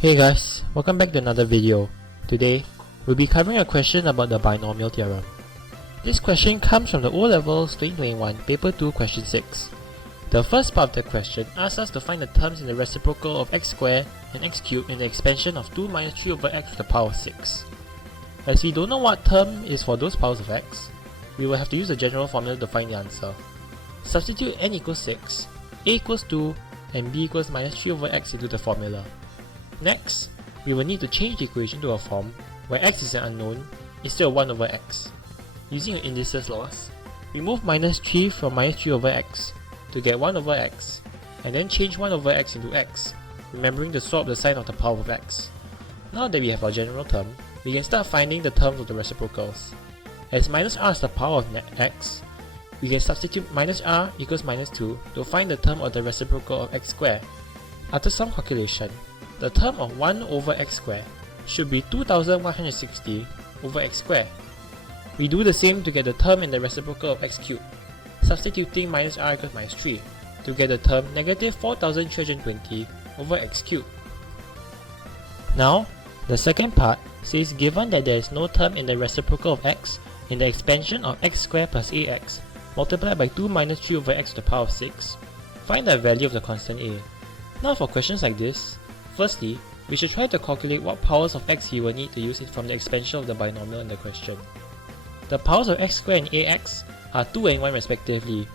Hey guys, welcome back to another video. Today, we'll be covering a question about the binomial theorem. This question comes from the O-Levels 2021 Paper 2 Question 6. The first part of the question asks us to find the terms in the reciprocal of x squared and x cubed in the expansion of 2 minus 3 over x to the power of 6. As we don't know what term is for those powers of x, we will have to use the general formula to find the answer. Substitute n equals 6, a equals 2, and b equals minus 3 over x into the formula. Next, we will need to change the equation to a form where x is an unknown instead of 1 over x. Using an indices laws, we move minus 3 from minus 3 over x to get 1 over x, and then change 1 over x into x, remembering to swap the sign of the power of x. Now that we have our general term, we can start finding the terms of the reciprocals. As minus r is the power of x, we can substitute minus r equals minus 2 to find the term of the reciprocal of x squared. After some calculation, the term of 1 over x squared should be 2160 over x squared. We do the same to get the term in the reciprocal of x cubed, substituting minus r equals minus 3 to get the term negative 4320 over x cubed. Now, the second part says given that there is no term in the reciprocal of x in the expansion of x squared plus ax multiplied by 2 minus 3 over x to the power of 6, find the value of the constant a. Now for questions like this, firstly, we should try to calculate what powers of x we will need to use from the expansion of the binomial in the question. The powers of x squared and ax are 2 and 1 respectively,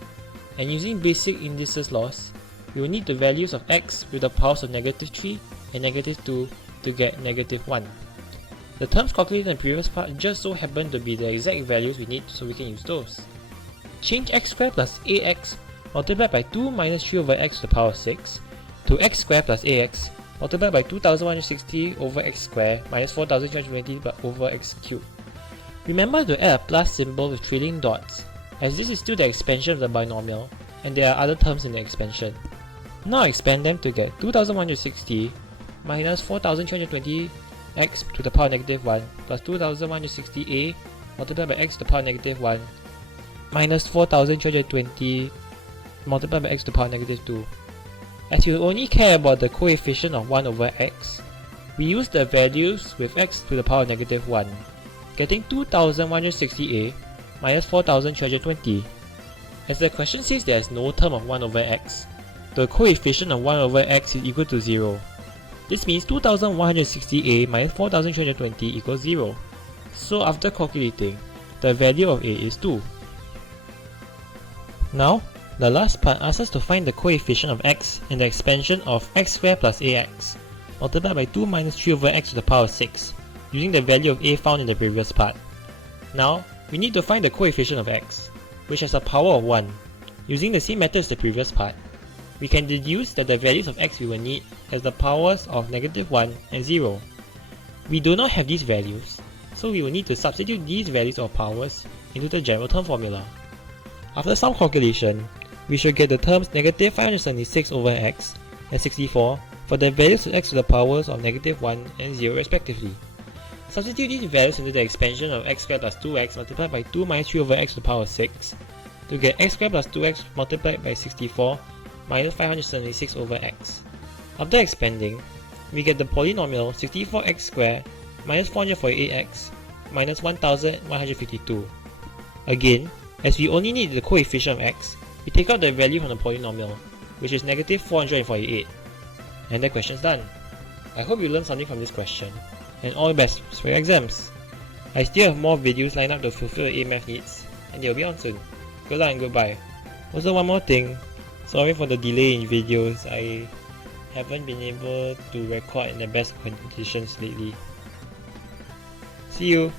and using basic indices laws, we will need the values of x with the powers of negative 3 and negative 2 to get negative 1. The terms calculated in the previous part just so happen to be the exact values we need, so we can use those. Change x squared plus ax multiplied by 2 minus 3 over x to the power of 6 to x squared plus ax multiplied by 2160 over x squared minus 4320 over x cubed. Remember to add a plus symbol with trailing dots, as this is still the expansion of the binomial and there are other terms in the expansion. Now expand them to get 2160 minus 4320 x to the power of negative 1 plus 2160a multiplied by x to the power of negative 1 minus 4320 multiplied by x to the power of negative 2. As you only care about the coefficient of 1 over x, we use the values with x to the power of negative 1, getting 2160a minus 4320. As the question says there is no term of 1 over x, the coefficient of 1 over x is equal to 0. This means 2160a minus 4320 equals 0. So after calculating, the value of a is 2. Now, the last part asks us to find the coefficient of x in the expansion of x squared plus ax multiplied by 2 minus 3 over x to the power of 6, using the value of a found in the previous part. Now, we need to find the coefficient of x, which has a power of 1. Using the same method as the previous part, we can deduce that the values of x we will need has the powers of negative 1 and 0. We do not have these values, so we will need to substitute these values of powers into the general term formula. After some calculation, we should get the terms negative 576 over x and 64 for the values of x to the powers of negative 1 and 0 respectively. Substitute these values into the expansion of x squared plus 2x multiplied by 2 minus 3 over x to the power of 6 to get x squared plus 2x multiplied by 64 minus 576 over x. After expanding, we get the polynomial 64x squared minus 448x minus 1152. Again, as we only need the coefficient of x, we take out the value from the polynomial, which is negative 448. And the question is done. I hope you learned something from this question, and all the best for your exams. I still have more videos lined up to fulfill your A-Math needs, and they'll be on soon. Good luck and goodbye. Also, one more thing, sorry for the delay in videos. I haven't been able to record in the best conditions lately. See you!